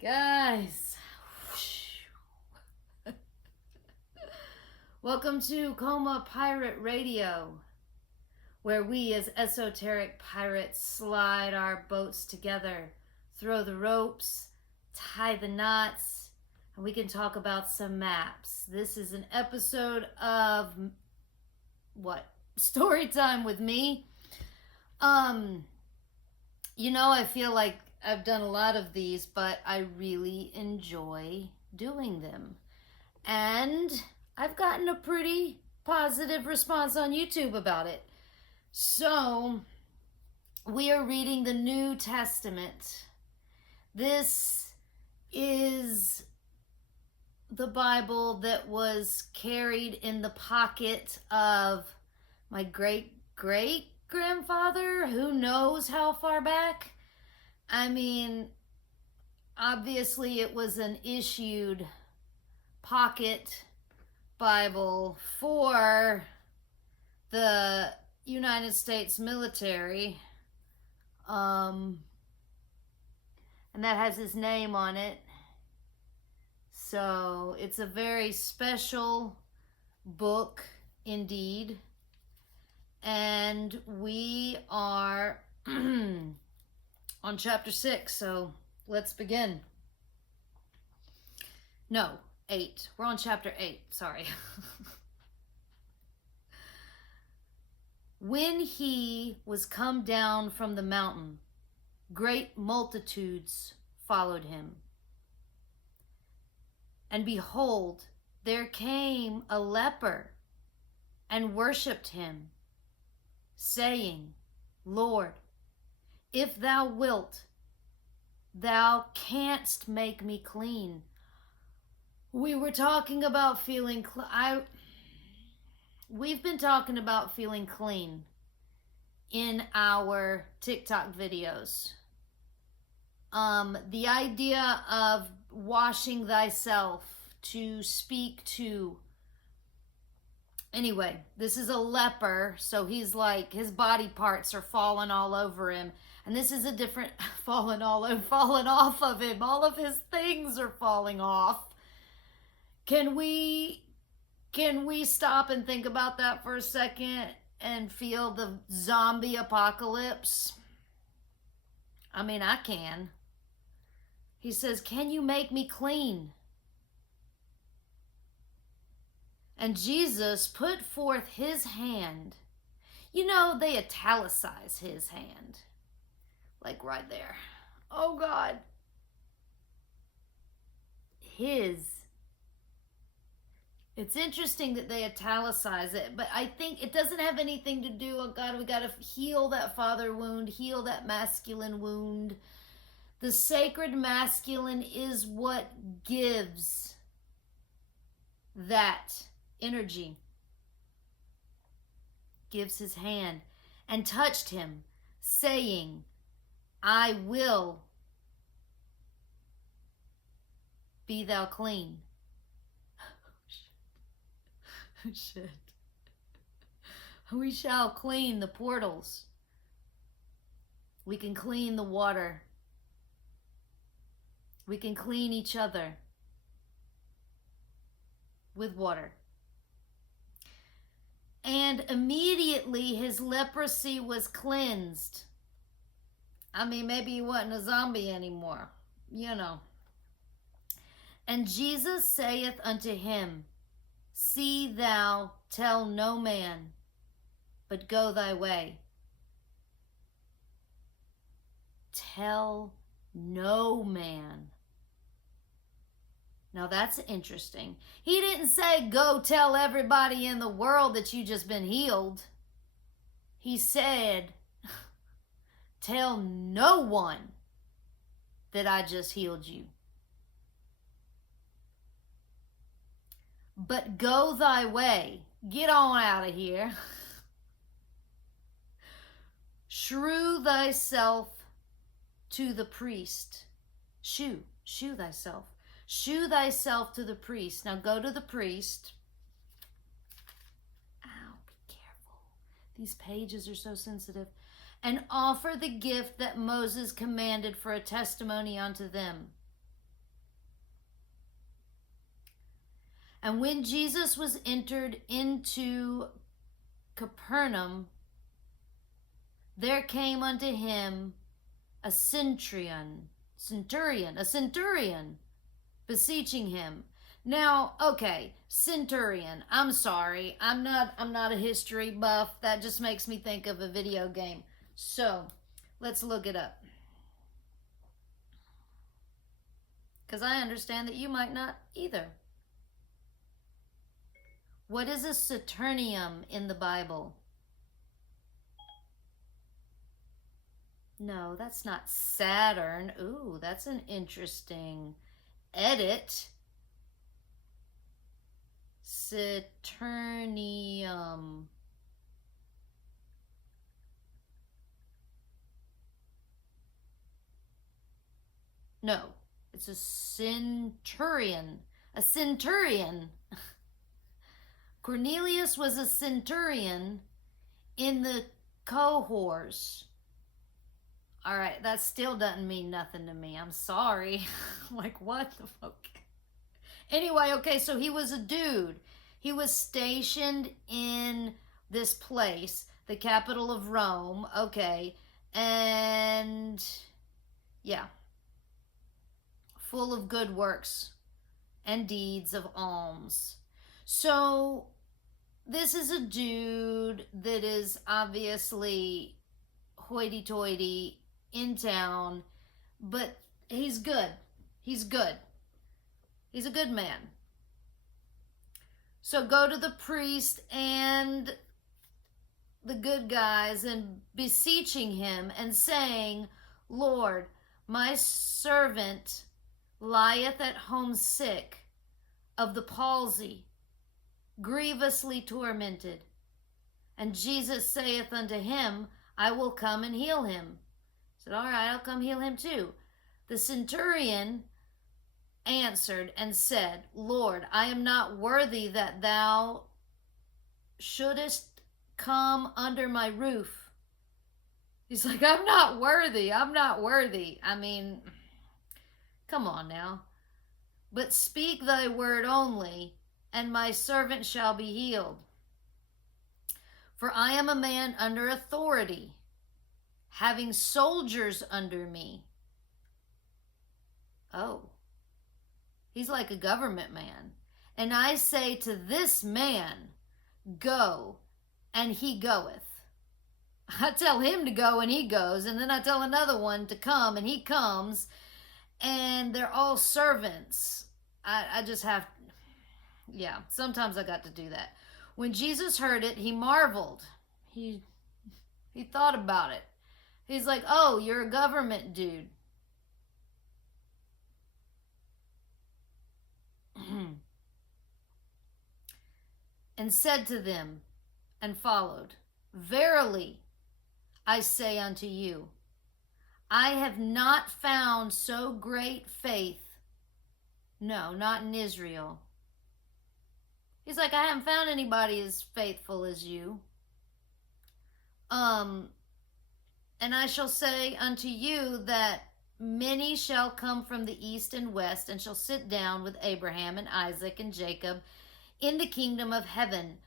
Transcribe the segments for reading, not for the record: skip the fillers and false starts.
Guys. Welcome to Coma Pirate Radio, where we as esoteric pirates slide our boats together, throw the ropes, tie the knots, and we can talk about some maps. This is an episode of Storytime with me. I feel like I've done a lot of these, but I really enjoy doing them. And I've gotten a pretty positive response on YouTube about it. So, we are reading the New Testament. This is the Bible that was carried in the pocket of my great-great-grandfather, who knows how far back. I mean, obviously it was an issued pocket Bible for the United States military. And that has his name on it. So it's a very special book indeed. And we are on chapter 6, so let's begin. No, 8. We're on chapter 8, sorry. When he was come down from the mountain, great multitudes followed him. And behold, there came a leper and worshipped him, saying, Lord, if thou wilt, thou canst make me clean. We were talking about feeling we've been talking about feeling clean in our TikTok videos. The idea of washing thyself, to speak to. Anyway, this is a leper, so he's like, his body parts are falling all over him. And this is a different falling off of him. All of his things are falling off. Can we stop and think about that for a second and feel the zombie apocalypse? I mean, I can. He says, can you make me clean? And Jesus put forth his hand. You know, they italicize his hand. Like right there. Oh God. His. It's interesting that they italicize it, but I think it doesn't have anything to do, oh God, we got to heal that father wound, heal that masculine wound. The sacred masculine is what gives that energy. Gives his hand and touched him, saying, I will be thou clean. Shit. We shall clean the portals. We can clean the water. We can clean each other with water. And immediately his leprosy was cleansed. I mean, maybe he wasn't a zombie anymore, And Jesus saith unto him, See thou tell no man, but go thy way. Tell no man. Now that's interesting. He didn't say, go tell everybody in the world that you just been healed. He said, tell no one that I just healed you. But go thy way. Get on out of here. Shew thyself to the priest. Shew thyself. Shew thyself to the priest. Now go to the priest. Ow, be careful. These pages are so sensitive. And offer the gift that Moses commanded for a testimony unto them. And when Jesus was entered into Capernaum, there came unto him a centurion, beseeching him. Now, okay, centurion. I'm sorry. I'm not a history buff. That just makes me think of a video game. So, let's look it up. Because I understand that you might not either. What is a Saturnium in the Bible? No, that's not Saturn. Ooh, that's an interesting edit. Saturnium. No, it's a centurion. A centurion. Cornelius was a centurion in the cohorts. All right, that still doesn't mean nothing to me. I'm sorry. Like, what the fuck? Anyway, okay, so he was a dude. He was stationed in this place, the capital of Rome, okay, and yeah, full of good works and deeds of alms. So, this is a dude that is obviously hoity-toity in town, but he's good. He's good. He's a good man. So go to the priest and the good guys and beseeching him and saying, Lord, my servant lieth at home sick of the palsy, grievously tormented. And Jesus saith unto him, I will come and heal him. He said, all right, I'll come heal him too. The centurion answered and said, Lord, I am not worthy that thou shouldest come under my roof. He's like, I'm not worthy. I mean, come on now. But speak thy word only, and my servant shall be healed. For I am a man under authority, having soldiers under me. Oh, he's like a government man. And I say to this man, go, and he goeth. I tell him to go and he goes, and then I tell another one to come and he comes, and they're all servants. I just have, yeah, sometimes I got to do that. When Jesus heard it, he marveled. He thought about it. He's like, oh, you're a government dude. And said to them, and followed, verily, I say unto you, I have not found so great faith. No, not in Israel. He's like, I haven't found anybody as faithful as you. And I shall say unto you that many shall come from the east and west and shall sit down with Abraham and Isaac and Jacob in the kingdom of heaven.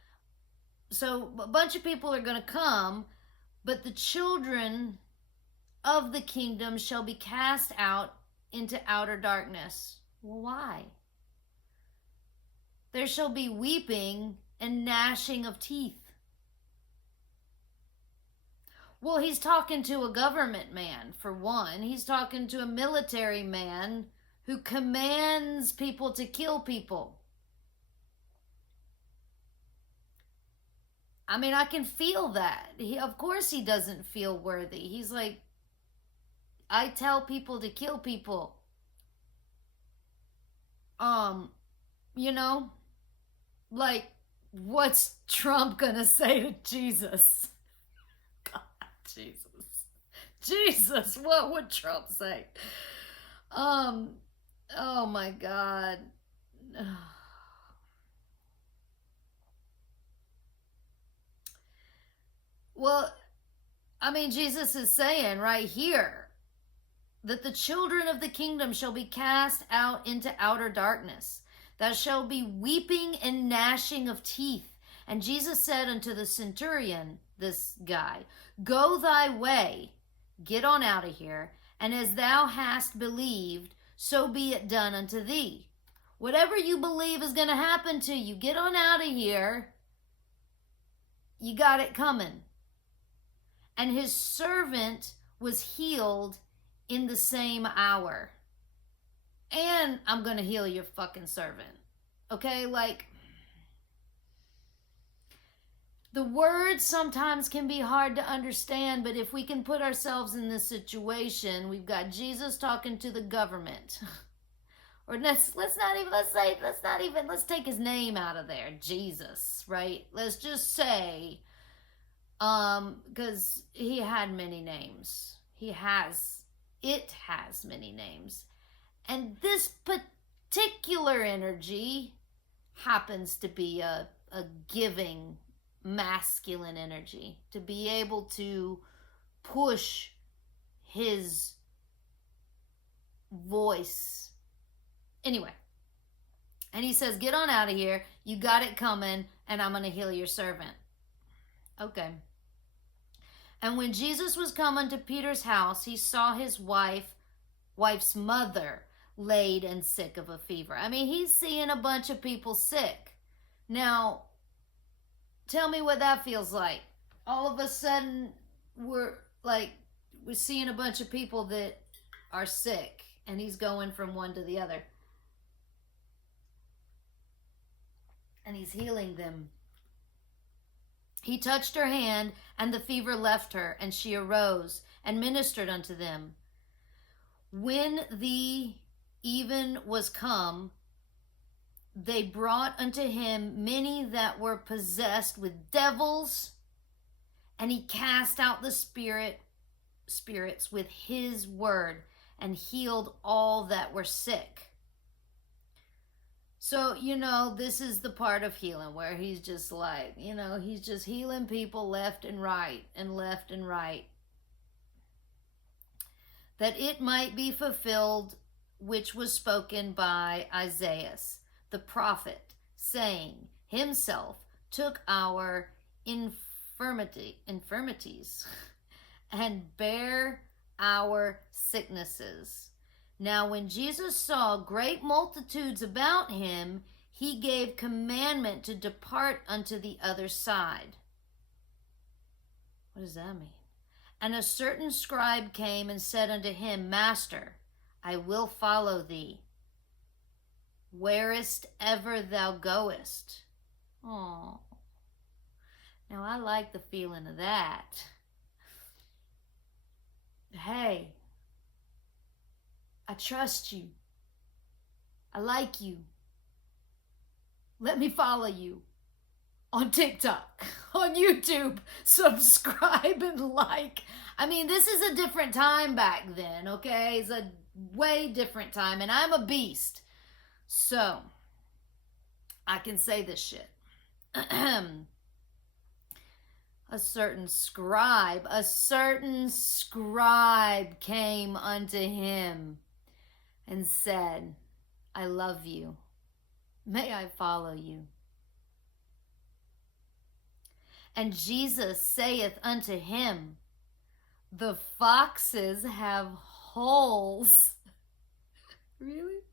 So a bunch of people are going to come, but the children of the kingdom shall be cast out into outer darkness. Well, why? There shall be weeping and gnashing of teeth. Well, he's talking to a government man, for one. He's talking to a military man who commands people to kill people. I mean, I can feel that. Of course he doesn't feel worthy. He's like, I tell people to kill people. You know, like, what's Trump gonna say to Jesus? God, Jesus, what would Trump say? Oh my God. Well, I mean, Jesus is saying right here that the children of the kingdom shall be cast out into outer darkness. There shall be weeping and gnashing of teeth. And Jesus said unto the centurion, this guy, go thy way, get on out of here, and as thou hast believed, so be it done unto thee. Whatever you believe is going to happen to you, get on out of here. You got it coming. And his servant was healed in the same hour. And I'm going to heal your fucking servant. Okay, like, the words sometimes can be hard to understand, but if we can put ourselves in this situation, we've got Jesus talking to the government. Or let's take his name out of there, Jesus, right? Let's just say, because he had many names. It has many names. And this particular energy happens to be a giving, masculine energy, to be able to push his voice. Anyway, and he says, get on out of here. You got it coming, and I'm going to heal your servant. Okay. And when Jesus was come unto Peter's house, he saw his wife's mother laid and sick of a fever. I mean, he's seeing a bunch of people sick. Now, tell me what that feels like. All of a sudden, we're seeing a bunch of people that are sick, and he's going from one to the other. And he's healing them. He touched her hand, and the fever left her, and she arose and ministered unto them. When the even was come, they brought unto him many that were possessed with devils, and he cast out the spirits with his word, and healed all that were sick. So, this is the part of healing where he's just like, he's just healing people left and right and left and right. That it might be fulfilled, which was spoken by Isaiah, the prophet, saying, himself took our infirmities and bare our sicknesses. Now, when Jesus saw great multitudes about him, he gave commandment to depart unto the other side. What does that mean? And a certain scribe came and said unto him, Master, I will follow thee, where'st ever thou goest. Oh, now I like the feeling of that. Hey, I trust you. I like you. Let me follow you on TikTok, on YouTube. Subscribe and like. I mean, this is a different time back then, okay? It's a way different time, and I'm a beast. So, I can say this shit. A certain scribe came unto him and said, I love you. May I follow you? And Jesus saith unto him, the foxes have holes. Really?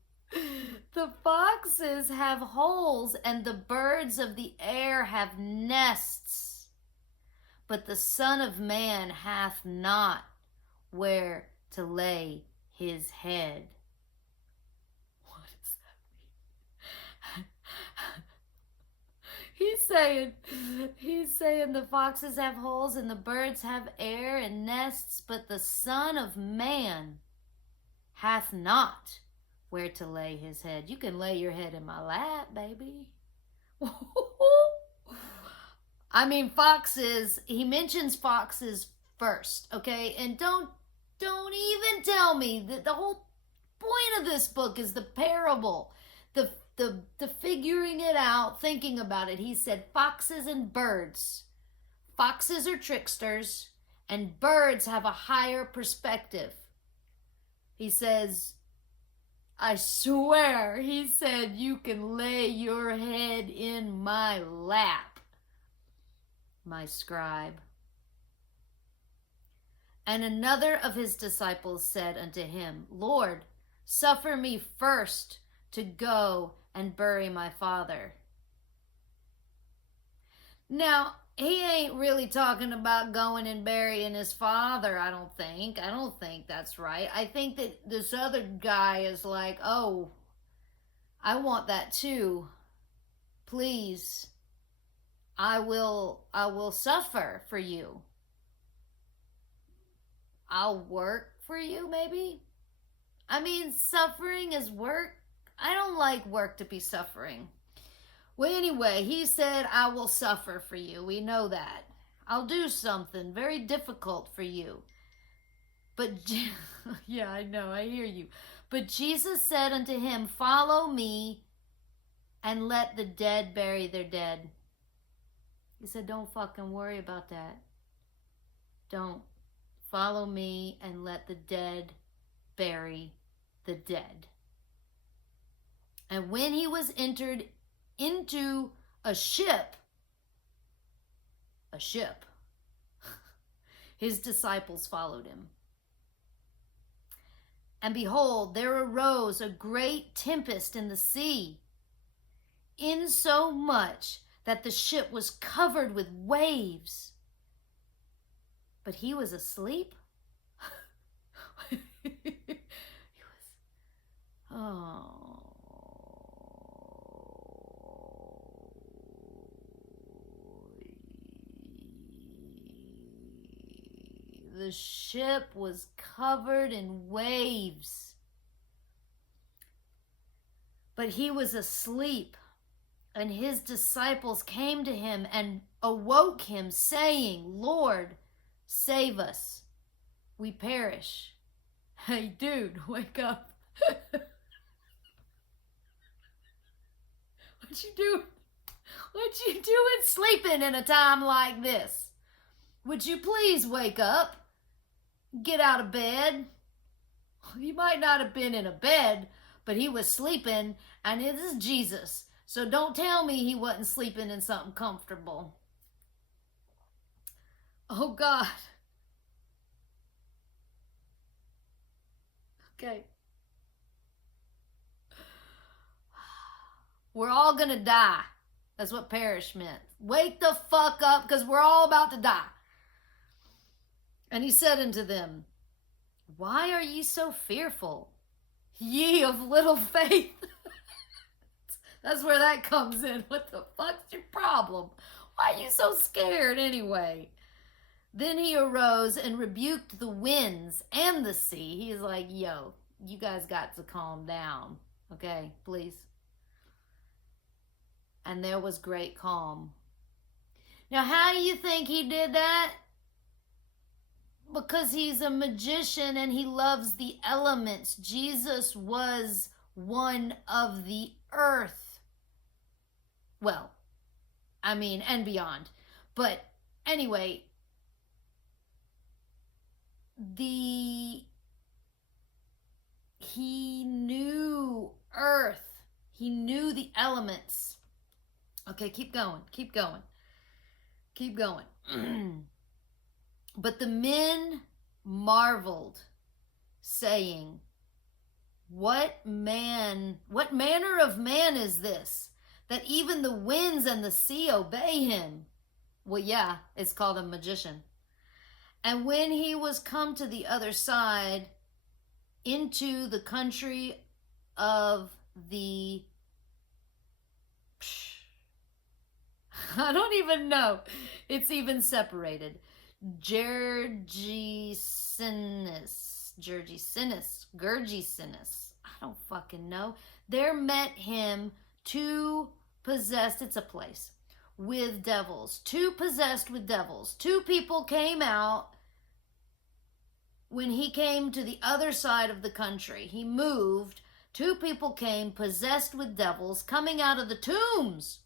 The foxes have holes, and the birds of the air have nests. But the Son of Man hath not where to lay his head. What does that mean? He's saying the foxes have holes and the birds have air and nests, but the Son of Man hath not where to lay his head. You can lay your head in my lap, baby. I mean, foxes, he mentions foxes first, okay? And don't even tell me that the whole point of this book is the parable, the figuring it out, thinking about it. He said foxes and birds. Foxes are tricksters, and birds have a higher perspective. He says, I swear, he said, you can lay your head in my lap, my scribe. And another of his disciples said unto him, Lord, suffer me first to go and bury my father. Now, he ain't really talking about going and burying his father, I don't think. I don't think that's right. I think that this other guy is like, oh, I want that too. Please, I will suffer for you. I'll work for you, maybe? I mean, suffering is work. I don't like work to be suffering. Well, anyway, he said, I will suffer for you. We know that. I'll do something very difficult for you. But, yeah, I know, I hear you. But Jesus said unto him, follow me and let the dead bury their dead. He said, don't fucking worry about that. Don't. Follow me and let the dead bury the dead. And when he was entered into a ship, his disciples followed him. And behold, there arose a great tempest in the sea, insomuch that the ship was covered with waves. But he was asleep. Oh. The ship was covered in waves. But he was asleep, and his disciples came to him and awoke him, saying, Lord, save us. We perish. Hey, dude, wake up. What you doing? What you doing sleeping in a time like this? Would you please wake up? Get out of bed. He might not have been in a bed, but he was sleeping, and it is Jesus. So don't tell me he wasn't sleeping in something comfortable. Oh, God. Okay. We're all going to die. That's what perish meant. Wake the fuck up, because we're all about to die. And he said unto them, why are ye so fearful, ye of little faith? That's where that comes in. What the fuck's your problem? Why are you so scared anyway? Then he arose and rebuked the winds and the sea. He's like, yo, you guys got to calm down. Okay, please. And there was great calm. Now, how do you think he did that? Because he's a magician and he loves the elements. Jesus was one of the earth. Well, I mean, and beyond. But anyway, he knew earth. He knew the elements. Okay, keep going. But the men marveled, saying, what manner of man is this, that even the winds and the sea obey him? Well, yeah, it's called a magician. And when he was come to the other side, into the country of the... I don't even know. It's even separated. Gergesinus. I don't fucking know. There met him two possessed, it's a place, with devils. Two possessed with devils. Two people came out when he came to the other side of the country. He moved. Two people came possessed with devils coming out of the tombs.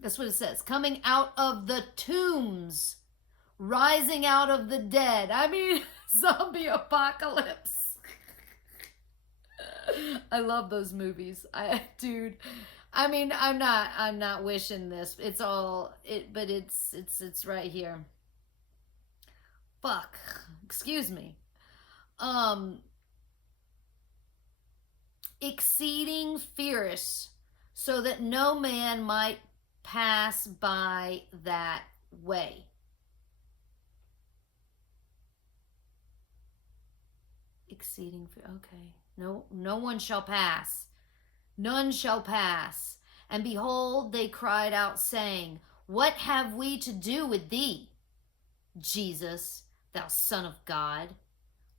That's what it says. Coming out of the tombs. Rising out of the dead. I mean, zombie apocalypse. I love those movies. Dude, I'm not wishing this. But it's right here. Fuck. Excuse me. Um, Exceeding fierce, so that no man might pass by that way. Exceeding, okay. No one shall pass. None shall pass. And behold, they cried out, saying, What have we to do with thee, Jesus, thou Son of God?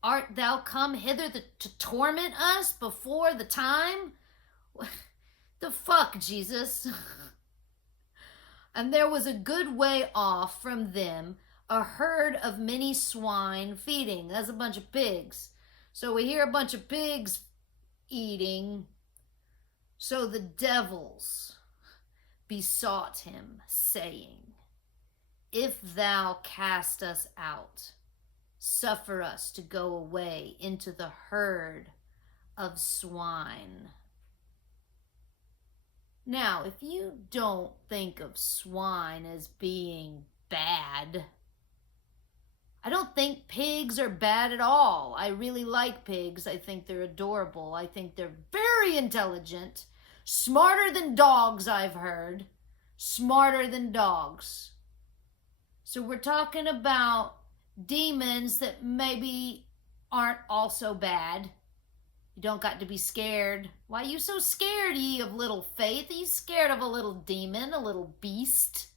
Art thou come hither to torment us before the time? The fuck, Jesus? And there was a good way off from them a herd of many swine feeding. That's a bunch of pigs. So we hear a bunch of pigs eating. So the devils besought him, saying, If thou cast us out, suffer us to go away into the herd of swine. Now, if you don't think of swine as being bad, I don't think pigs are bad at all. I really like pigs. I think they're adorable. I think they're very intelligent, smarter than dogs, I've heard. Smarter than dogs. So we're talking about demons that maybe aren't also bad. You don't got to be scared. Why are you so scared, ye of little faith? Are you scared of a little demon, a little beast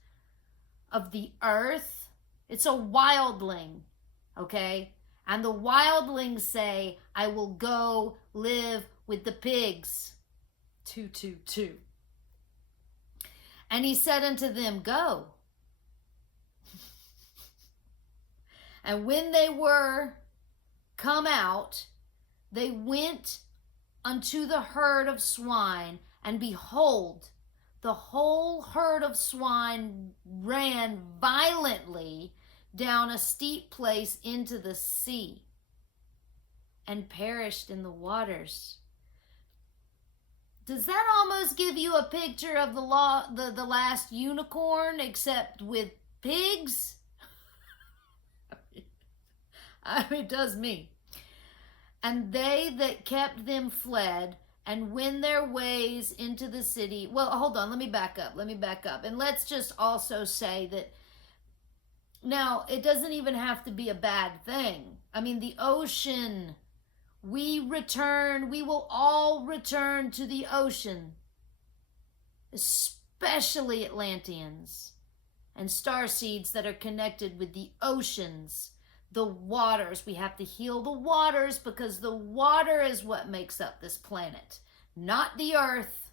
of the earth? It's a wildling, okay? And the wildlings say, I will go live with the pigs. 222. And he said unto them, Go. And when they were come out, they went unto the herd of swine, and behold, the whole herd of swine ran violently down a steep place into the sea, and perished in the waters. Does that almost give you a picture of the last unicorn, except with pigs? It does me. And they that kept them fled, and went their ways into the city. Well, hold on, let me back up. And let's just also say that now it doesn't even have to be a bad thing. I mean, the ocean, we will all return to the ocean, especially Atlanteans and starseeds that are connected with the oceans. The waters. We have to heal the waters, because the water is what makes up this planet, not the earth.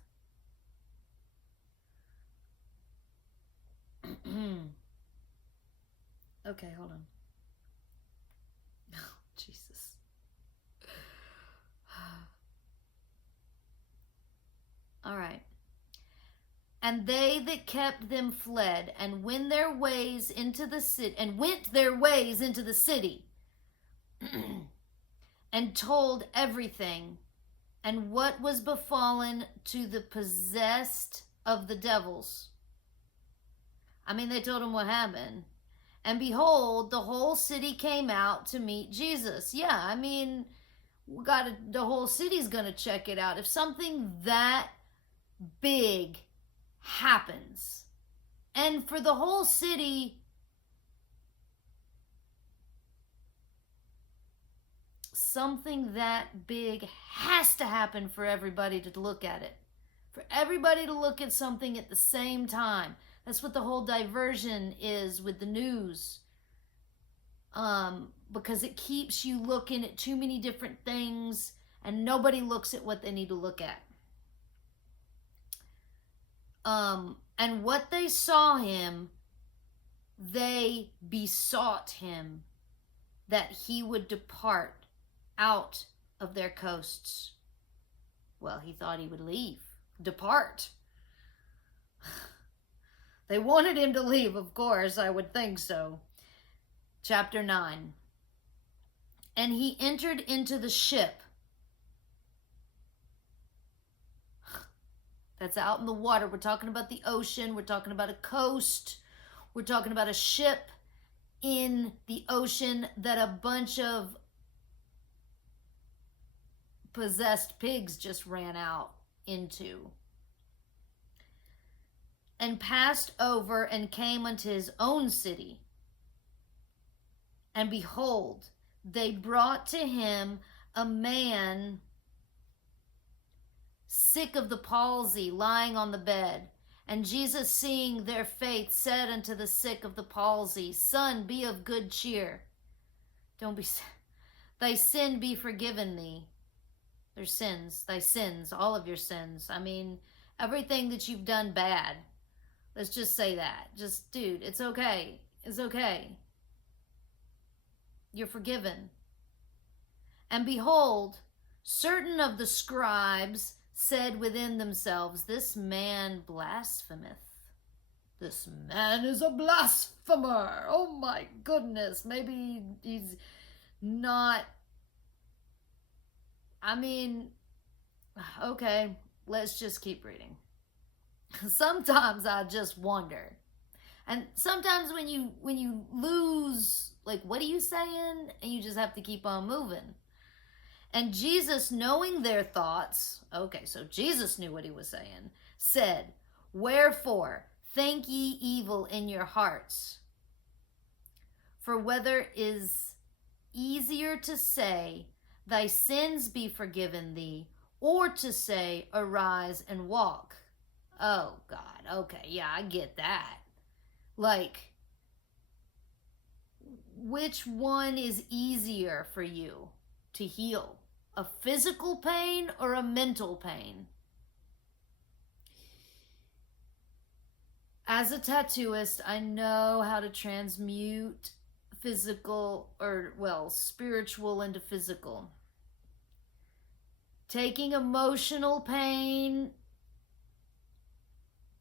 Okay, hold on. Oh, Jesus. All right. And they that kept them fled, and went their ways into the city, and told everything, and what was befallen to the possessed of the devils. I mean, they told him what happened. And behold, the whole city came out to meet Jesus. Yeah, I mean, the whole city's going to check it out. If something that big happens, and for the whole city, something that big has to happen for everybody to look at it, for everybody to look at something at the same time. That's what the whole diversion is with the news, because it keeps you looking at too many different things, and nobody looks at what they need to look at. And what they saw him, they besought him that he would depart out of their coasts. Well, he thought he would leave. Depart. They wanted him to leave, of course. I would think so. Chapter 9. And he entered into the ship, That's out in the water. We're talking about the ocean. We're talking about a coast. We're talking about a ship in the ocean that a bunch of possessed pigs just ran out into. And passed over and came unto his own city. And behold, they brought to him a man sick of the palsy, lying on the bed. And Jesus, seeing their faith, said unto the sick of the palsy, Son, be of good cheer. Don't be, thy sin be forgiven thee. Their sins, thy sins, all of your sins. I mean, everything that you've done bad. Let's just say that. Just, dude, it's okay. It's okay. You're forgiven. And behold, certain of the scribes said within themselves, This man blasphemeth. This man is a blasphemer. Oh my goodness. Maybe he's not. I mean, okay, let's just keep reading. Sometimes I just wonder. And sometimes when you lose, like, what are you saying? And you just have to keep on moving. And Jesus, knowing their thoughts, okay, so Jesus knew what he was saying, said, Wherefore think ye evil in your hearts? For whether is easier to say, Thy sins be forgiven thee, or to say, Arise and walk. Oh, God, okay, yeah, I get that. Like, which one is easier for you to heal? A physical pain or a mental pain? As a tattooist, I know how to transmute physical, or, well, spiritual into physical. Taking emotional pain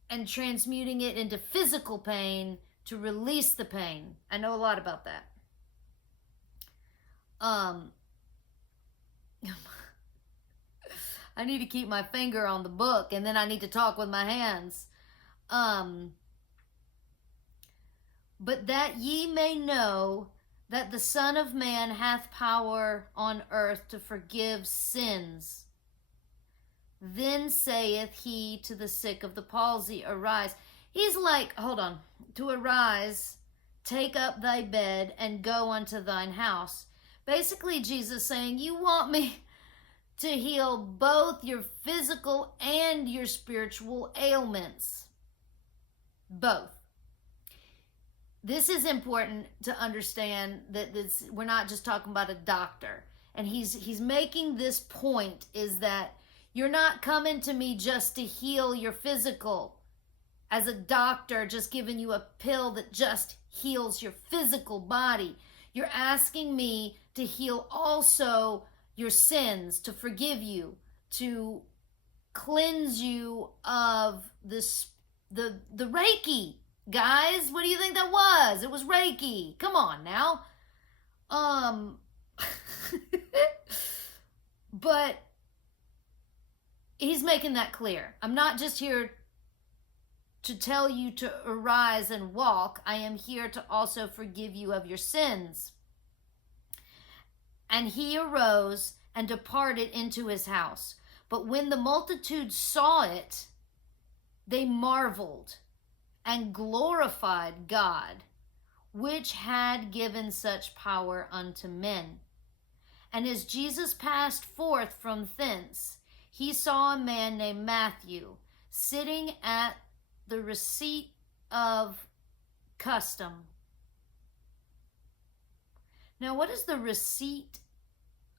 and transmuting it into physical pain to release the pain. I know a lot about that. I need to keep my finger on the book, and then I need to talk with my hands. But that ye may know that the Son of Man hath power on earth to forgive sins. Then saith he to the sick of the palsy, Arise. He's like, hold on, to arise, take up thy bed, and go unto thine house. Basically, Jesus saying, you want me to heal both your physical and your spiritual ailments. Both. This is important to understand that we're not just talking about a doctor. And he's making this point, is that you're not coming to me just to heal your physical, as a doctor just giving you a pill that just heals your physical body. You're asking me to heal also your sins, to forgive you, to cleanse you of this, the Reiki. Guys, what do you think that was? It was Reiki. Come on now. But he's making that clear. I'm not just here to tell you to arise and walk. I am here to also forgive you of your sins. And he arose and departed into his house. But when the multitude saw it, they marveled and glorified God, which had given such power unto men. And as Jesus passed forth from thence, he saw a man named Matthew sitting at the receipt of custom. Now, what does the receipt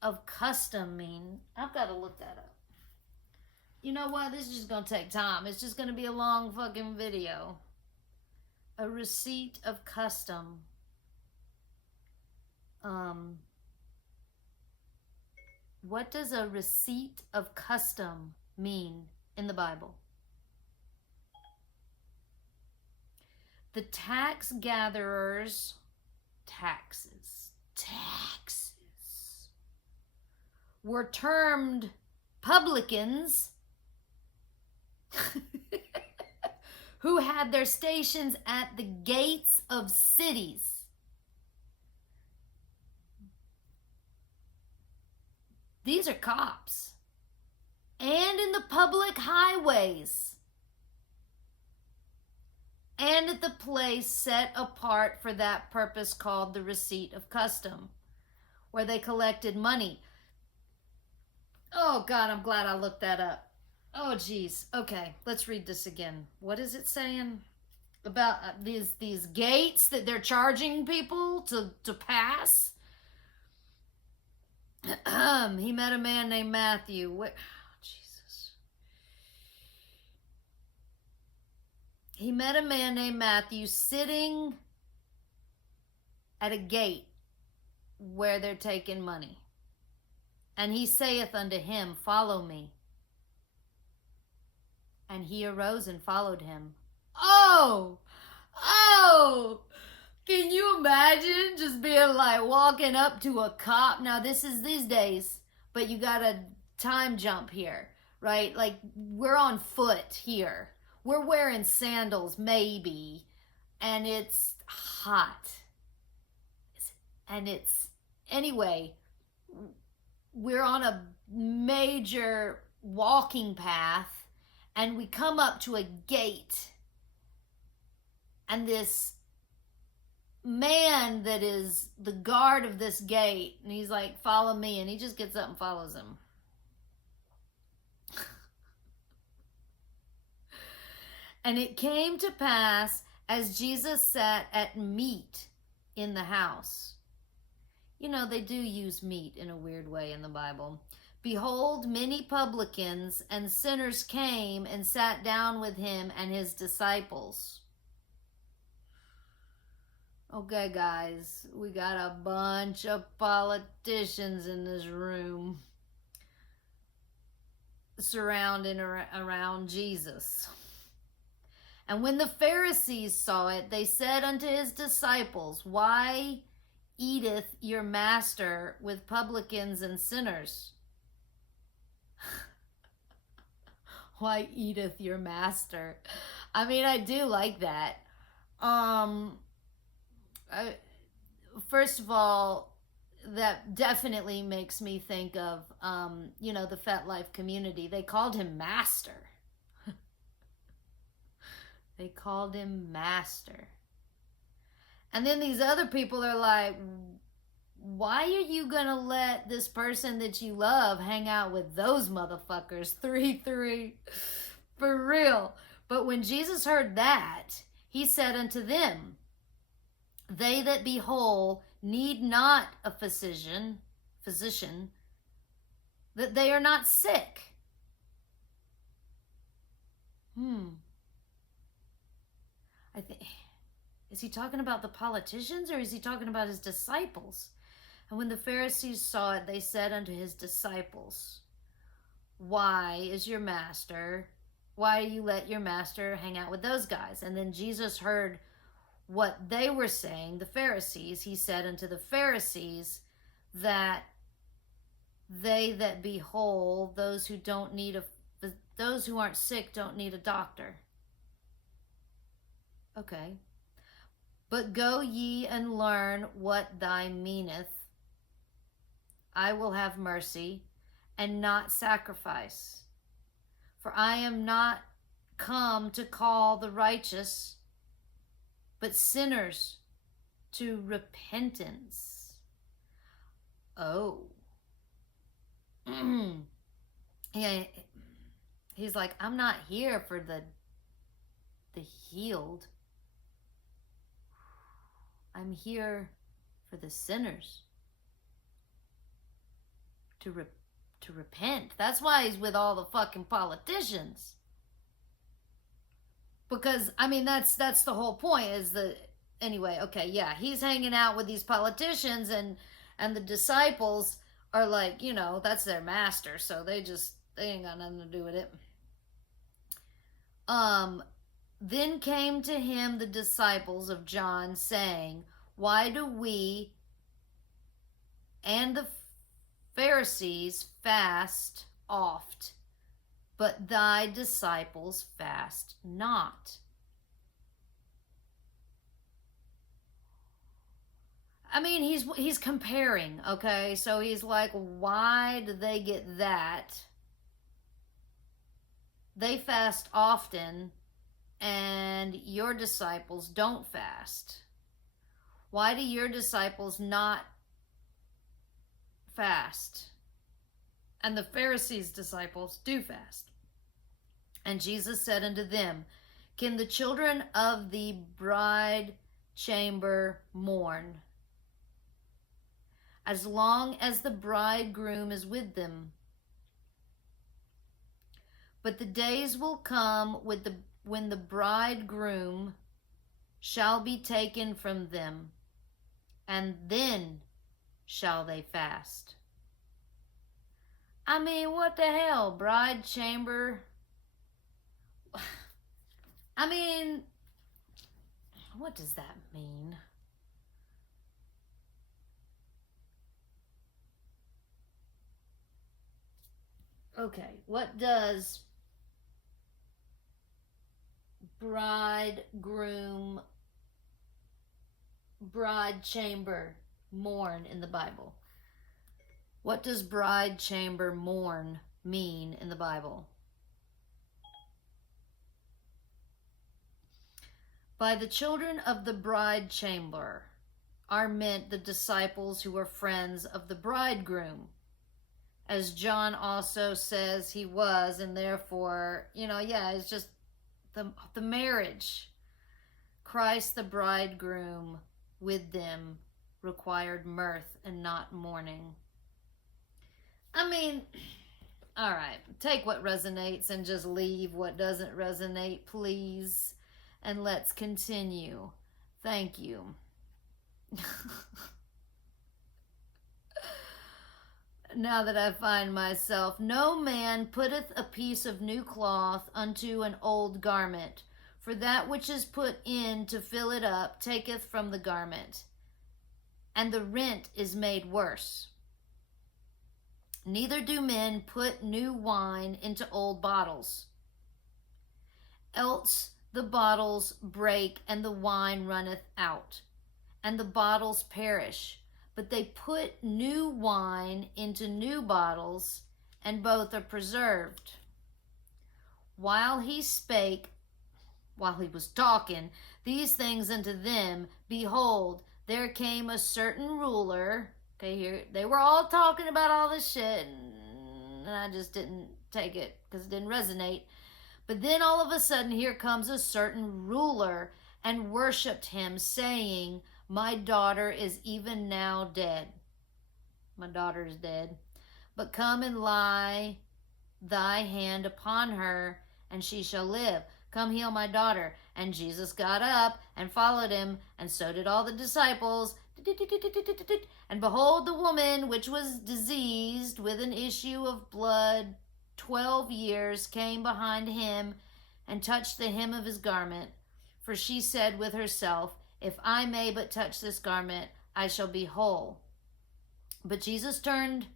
of custom mean? I've got to look that up. You know what? This is just going to take time. It's just going to be a long fucking video. A receipt of custom. What does a receipt of custom mean in the Bible? The tax gatherers, taxes, were termed publicans who had their stations at the gates of cities. These are cops. And in the public highways. And at the place set apart for that purpose called the receipt of custom, where they collected money. Oh, God, I'm glad I looked that up. Oh, geez. Okay, let's read this again. What is it saying? About these gates that they're charging people to pass? He met a man named Matthew. Jesus. He met a man named Matthew sitting at a gate where they're taking money. And he saith unto him, Follow me. And he arose and followed him. Oh! Can you imagine just being like walking up to a cop? Now, this is these days, but you got a time jump here, right? Like, we're on foot here. We're wearing sandals, maybe, and it's hot. And it's, anyway, we're on a major walking path, and we come up to a gate, and this man that is the guard of this gate, and he's like, Follow me, and he just gets up and follows him. And it came to pass, as Jesus sat at meat in the house. You know, they do use meat in a weird way in the Bible. Behold, many publicans and sinners came and sat down with him and his disciples. Okay, guys, we got a bunch of politicians in this room surrounding around Jesus. And when the Pharisees saw it, they said unto his disciples, Why eateth your master with publicans and sinners? Why eateth your master? I mean, I do like that. First of all, that definitely makes me think of, the Fet Life community. They called him Master. They called him Master. And then these other people are like, why are you going to let this person that you love hang out with those motherfuckers? 3-3. For real. But when Jesus heard that, he said unto them, They that be whole need not a physician, that they are not sick. I think, is he talking about the politicians or is he talking about his disciples? And when the Pharisees saw it, they said unto his disciples, Why do you let your master hang out with those guys? And then Jesus heard what they were saying, the Pharisees. He said unto the Pharisees that they that be whole, those who aren't sick don't need a doctor. Okay. But go ye and learn what thy meaneth. I will have mercy and not sacrifice. For I am not come to call the righteous, but sinners to repentance. Oh. Yeah, he's like, I'm not here for the healed. I'm here for the sinners to repent. That's why he's with all the fucking politicians. Because, I mean, that's the whole point is that, anyway, okay, yeah, he's hanging out with these politicians and the disciples are like, that's their master, so they ain't got nothing to do with it. Then came to him the disciples of John, saying, Why do we and the Pharisees fast oft, but thy disciples fast not. I mean, he's comparing, okay? So he's like, why do they get that? They fast often, and your disciples don't fast. Why do your disciples not fast? And the Pharisees' disciples do fast. And Jesus said unto them, can the children of the bride chamber mourn as long as the bridegroom is with them? But the days will come when the bridegroom shall be taken from them, and then shall they fast. I mean, what the hell, bride chamber? I mean, what does that mean? Okay, what does bridegroom, bride chamber mourn in the Bible? What does bride chamber mourn mean in the Bible? By the children of the bride chamber are meant the disciples who are friends of the bridegroom, as John also says he was, and therefore, it's just the marriage. Christ the bridegroom with them required mirth and not mourning. I mean, all right, take what resonates and just leave what doesn't resonate, please. And let's continue. Thank you. Now that I find myself, no man putteth a piece of new cloth unto an old garment, for that which is put in to fill it up taketh from the garment, and the rent is made worse. Neither do men put new wine into old bottles, else the bottles break, and the wine runneth out, and the bottles perish. But they put new wine into new bottles, and both are preserved. While he was talking these things unto them, behold, there came a certain ruler. Okay, here they were all talking about all this shit, and I just didn't take it because it didn't resonate. But then all of a sudden, here comes a certain ruler and worshipped him, saying, my daughter is even now dead. My daughter is dead. But come and lay thy hand upon her, and she shall live. Come heal my daughter. And Jesus got up and followed him, and so did all the disciples. And behold, the woman which was diseased with an issue of blood 12 years came behind him and touched the hem of his garment. For she said with herself, if I may but touch this garment, I shall be whole. But Jesus turned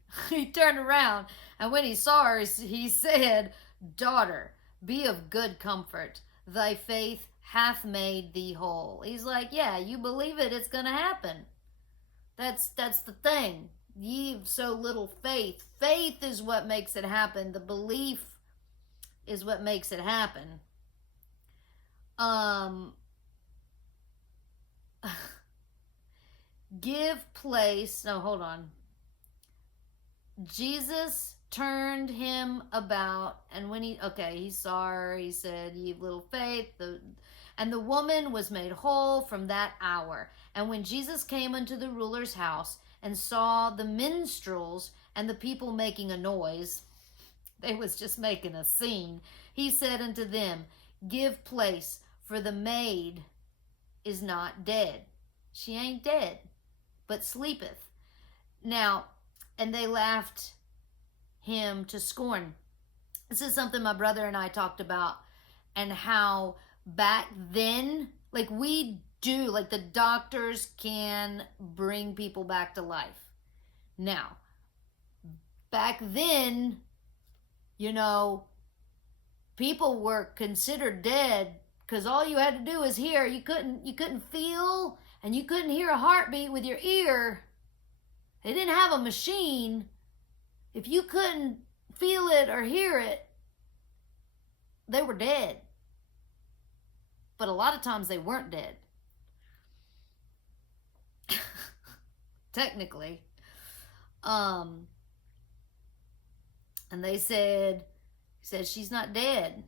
around, and when he saw her, he said, daughter, be of good comfort. Thy faith hath made thee whole. He's like, yeah, you believe it, it's going to happen. That's the thing. Ye've so little faith. Faith is what makes it happen. The belief is what makes it happen. Give place. No, hold on. Jesus turned him about, and when he saw her, he said, ye have little faith. And the woman was made whole from that hour. And when Jesus came unto the ruler's house and saw the minstrels and the people making a noise, they was just making a scene, he said unto them, give place, for the maid is not dead. She ain't dead, but sleepeth. Now, and they laughed him to scorn. This is something my brother and I talked about, and how back then, like we do, like the doctors can bring people back to life. Now, back then, people were considered dead because all you had to do was hear. You couldn't feel, and you couldn't hear a heartbeat with your ear. They didn't have a machine. If you couldn't feel it or hear it, they were dead. But a lot of times they weren't dead. Technically. And they said she's not dead.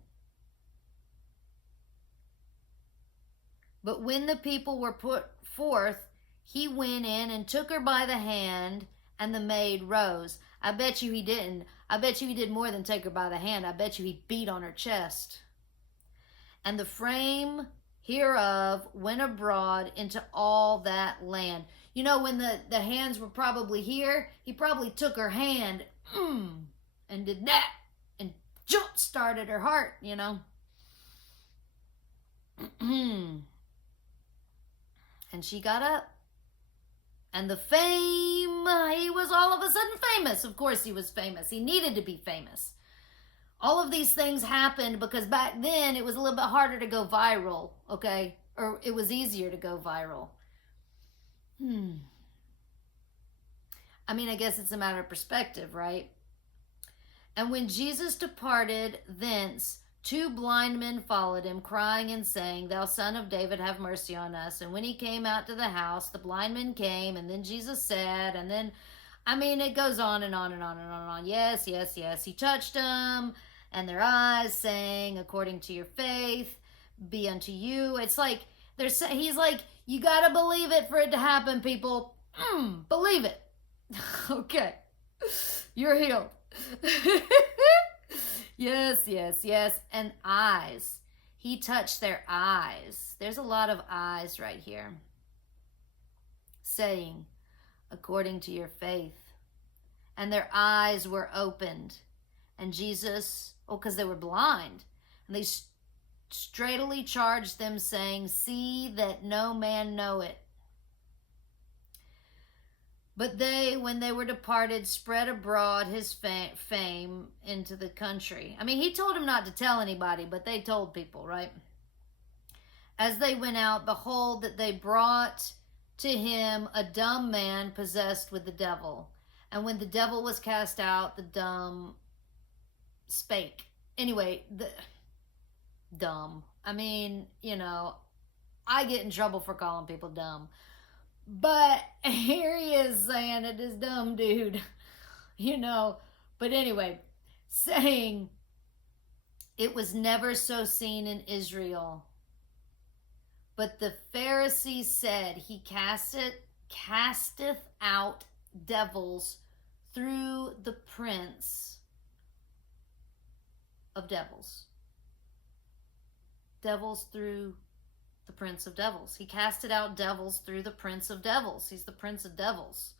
But when the people were put forth, he went in and took her by the hand, and the maid rose. I bet you he didn't. I bet you he did more than take her by the hand. I bet you he beat on her chest. And the fame hereof went abroad into all that land. You know, when the hands were probably here, he probably took her hand and did that and jump started her heart, you know. And she got up. And the fame, he was all of a sudden famous. Of course he was famous. He needed to be famous. All of these things happened because back then it was a little bit harder to go viral, okay? Or it was easier to go viral. I mean, I guess it's a matter of perspective, right? And when Jesus departed thence, 2 blind men followed him, crying and saying, Thou son of David, have mercy on us. And when he came out to the house, the blind men came, and then Jesus said, and then, I mean, it goes on and on and on and on and on. Yes, yes, yes. He touched them, and their eyes, saying, According to your faith, be unto you. It's like, he's like, you got to believe it for it to happen, people. Believe it. Okay. You're healed. Yes, yes, yes. And eyes. He touched their eyes. There's a lot of eyes right here. Saying, according to your faith. And their eyes were opened. And Jesus, because they were blind. And they straightly charged them, saying, See that no man know it. But they, when they were departed, spread abroad his fame into the country. I mean, he told them not to tell anybody, but they told people, right? As they went out, behold, that they brought to him a dumb man possessed with the devil. And when the devil was cast out, the dumb spake. Anyway, dumb. I mean, you know, I get in trouble for calling people dumb. But here he is saying it is dumb, dude. You know. But anyway, saying, It was never so seen in Israel. But the Pharisees said, He casteth out devils through the prince of devils. Devils through the prince of devils. He casted out devils through the prince of devils. He's the prince of devils.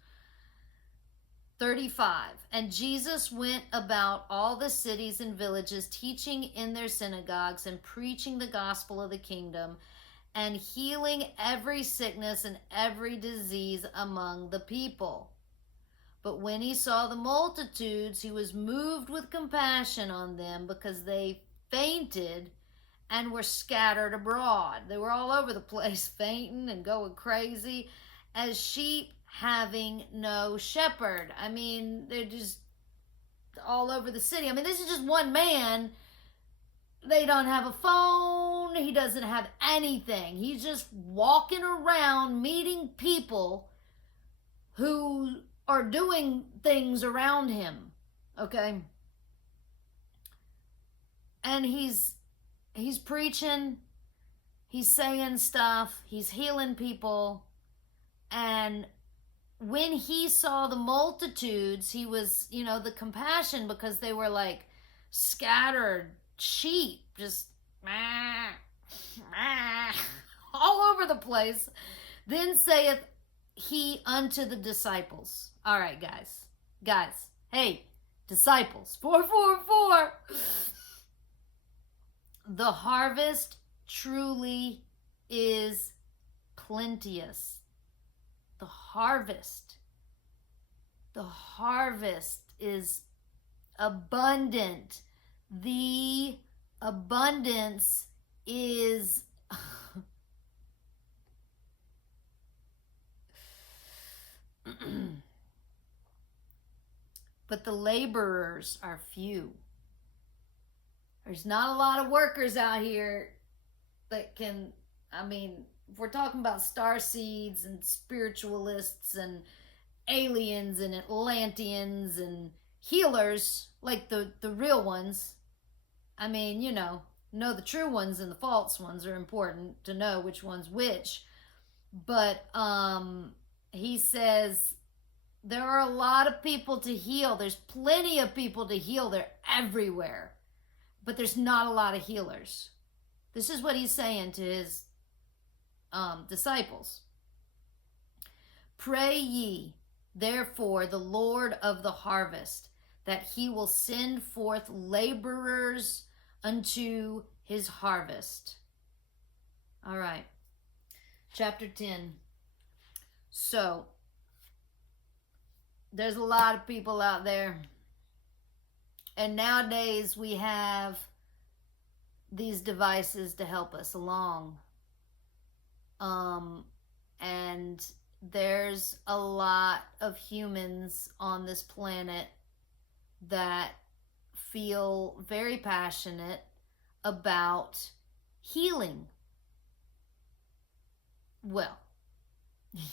35. And Jesus went about all the cities and villages, teaching in their synagogues and preaching the gospel of the kingdom, and healing every sickness and every disease among the people. But when he saw the multitudes, he was moved with compassion on them, because they fainted and were scattered abroad. They were all over the place, fainting and going crazy, as sheep having no shepherd. I mean, they're just all over the city. I mean, this is just one man. They don't have a phone. He doesn't have anything. He's just walking around meeting people who are doing things around him. Okay? And he's preaching, he's saying stuff, he's healing people. And when he saw the multitudes, he was, you know, the compassion, because they were like scattered sheep, just all over the place. Then saith he unto the disciples. All right, guys, hey, disciples, 444. The harvest truly is plenteous. The harvest is abundant. The Abundance is but the laborers are few. There's not a lot of workers out here that can, I mean, if we're talking about star seeds and spiritualists and aliens and Atlanteans and healers, like the real ones, I mean, know the true ones and the false ones are important to know which one's which. But he says there are a lot of people to heal. There's plenty of people to heal. They're everywhere. But there's not a lot of healers. This is what he's saying to his disciples. Pray ye, therefore, the Lord of the harvest, that he will send forth laborers unto his harvest. All right. Chapter 10. So, there's a lot of people out there. And nowadays we have these devices to help us along. And there's a lot of humans on this planet that feel very passionate about healing. Well,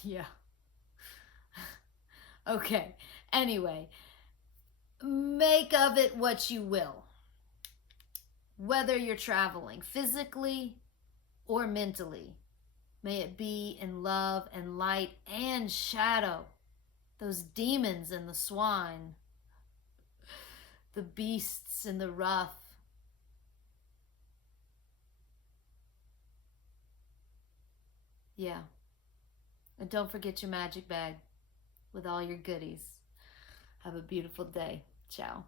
yeah. Okay. Anyway, make of it what you will. Whether you're traveling physically or mentally, may it be in love and light and shadow. Those demons and the swine, the beasts in the rough. Yeah. And don't forget your magic bag with all your goodies. Have a beautiful day. Ciao.